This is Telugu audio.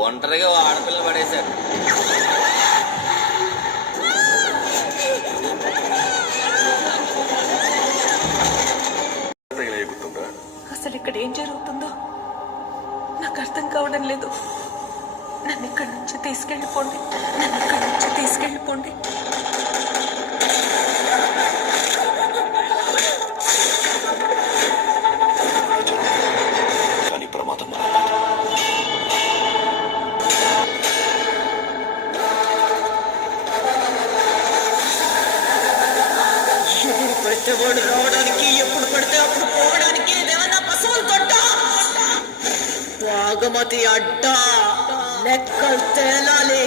ఒంటరిగా ఆడపిల్ల పడేశారు. అసలు ఇక్కడ ఏం జరుగుతుందో నాకు అర్థం కావడం లేదు. నన్ను ఇక్కడి నుంచి తీసుకెళ్ళిపోండి, నన్ను ఇక్కడి నుంచి తీసుకెళ్ళిపోండి. కానీ ప్రమాదం ఎప్పుడు పడితే వాడు రావడానికి, ఎప్పుడు పడితే అప్పుడు పోవడానికి ఏదేమన్నా పశువులు తొట్ట, బాగమతి అడ్డా, లెక్కలు తేలాలి.